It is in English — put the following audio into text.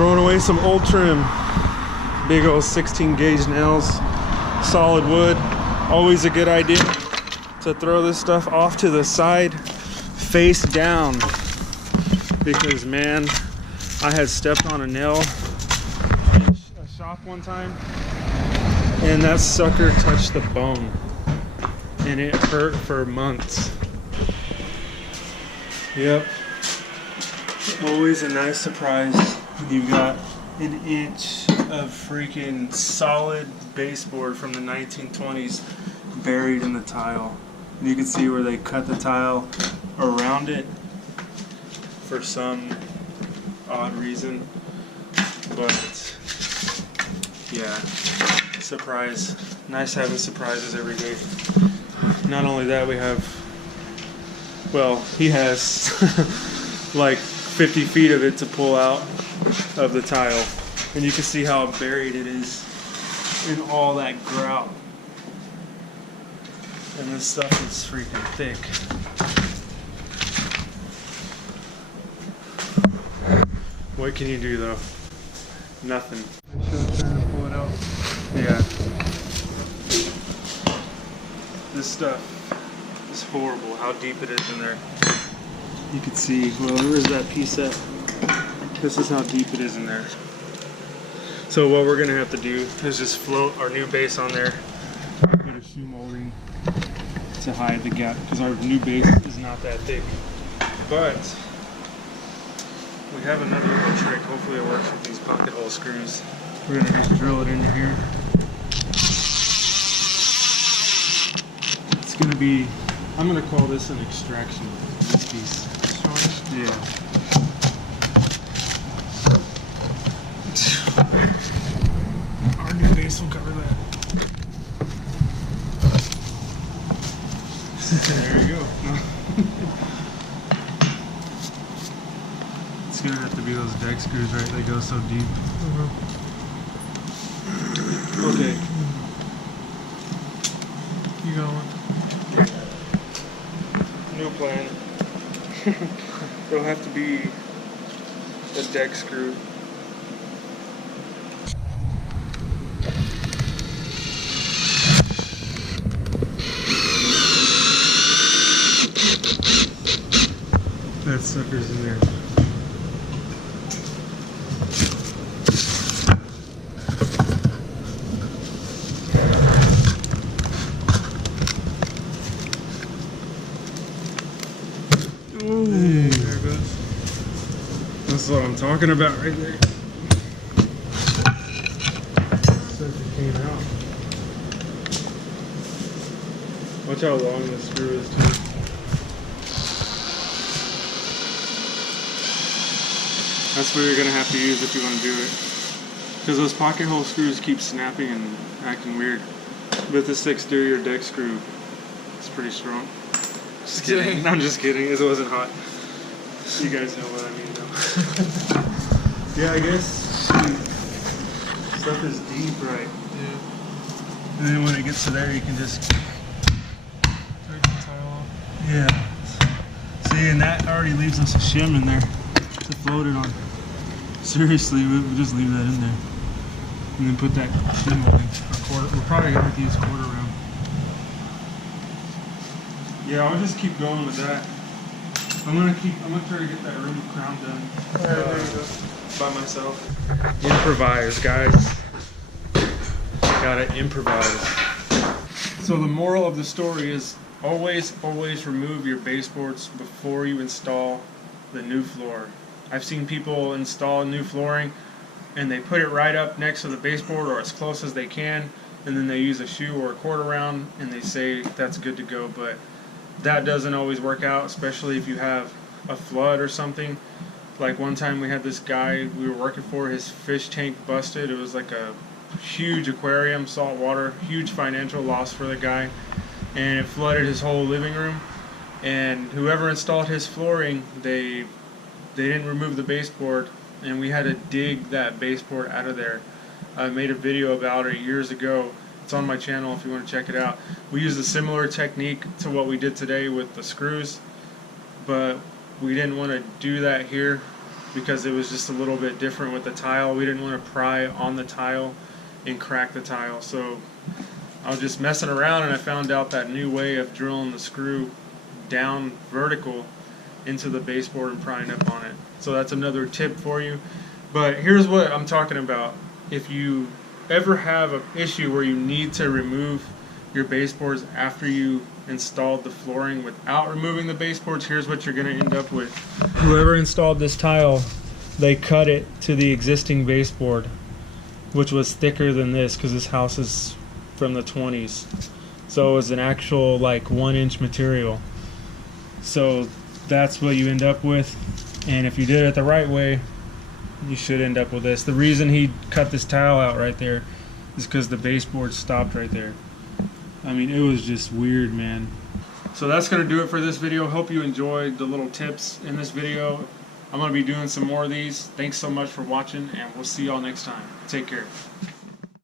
Throwing away some old trim. Big old 16 gauge nails. Solid wood. Always a good idea to throw this stuff off to the side, face down. Because man, I had stepped on a nail in a shop one time and that sucker touched the bone and it hurt for months. Yep. Always a nice surprise when you've got an inch of freaking solid baseboard from the 1920s buried in the tile. And you can see where they cut the tile around it for some odd reason. But yeah, surprise. Nice having surprises every day. Not only that, we have, well, he has like 50 feet of it to pull out of the tile. And you can see how buried it is in all that grout. And this stuff is freaking thick. What can you do though? Nothing. Trying to pull it out. Yeah. This stuff is horrible, how deep it is in there. You can see, well, where's that piece at? This is how deep it is in there. So what we're gonna have to do is just float our new base on there. Put a shoe molding to hide the gap because our new base is not that thick. But we have another little trick. Hopefully it works with these pocket hole screws. We're gonna just drill it into here. It's gonna be, I'm gonna call this an extraction. This piece. Yeah. Our new base will cover that. There you go. It's gonna have to be those deck screws, right? They go so deep. Okay. You got one? New plan. It'll have to be a deck screw. That sucker's in there. Ooh, hey, there it goes. That's what I'm talking about right there. Sucker came out. Watch how long this screw is too. That's what you're going to have to use if you want to do it. Because those pocket hole screws keep snapping and acting weird. But this exterior deck screw is pretty strong. Just kidding. I'm just kidding. It wasn't hot. You guys know what I mean though. Yeah, I guess stuff is deep, right? Yeah. And then when it gets to there, you can just take the tile off. Yeah. See, and that already leaves us a shim in there to float it on. Seriously, we'll just leave that in there. And then put that shim molding. We're probably going to have to use quarter round. Yeah, I'll just keep going with that. I'm gonna try to get that room crown done by myself. Improvise, guys. Gotta improvise. So the moral of the story is always remove your baseboards before you install the new floor. I've seen people install new flooring and they put it right up next to the baseboard or as close as they can, and then they use a shoe or a quarter round and they say that's good to go, but that doesn't always work out, especially if you have a flood or something. Like one time we had this guy we were working for, his fish tank busted. It was like a huge aquarium, salt water, huge financial loss for the guy, and it flooded his whole living room. And whoever installed his flooring, they didn't remove the baseboard, and we had to dig that baseboard out of there. I made a video about it years ago. It's on my channel if you want to check it out. We used a similar technique to what we did today with the screws, but we didn't want to do that here because it was just a little bit different with the tile. We didn't want to pry on the tile and crack the tile, so I was just messing around and I found out that new way of drilling the screw down vertical into the baseboard and prying up on it. So that's another tip for you. But here's what I'm talking about. If you ever have an issue where you need to remove your baseboards after you installed the flooring without removing the baseboards, here's what you're going to end up with. Whoever installed this tile, they cut it to the existing baseboard, which was thicker than this because this house is from the 20s. So it was an actual like 1-inch material. So that's what you end up with. And if you did it the right way, you should end up with this. The reason he cut this tile out right there is because the baseboard stopped right there. I mean, it was just weird, man. So that's going to do it for this video. Hope you enjoyed the little tips in this video. I'm going to be doing some more of these. Thanks so much for watching, and we'll see y'all next time. Take care.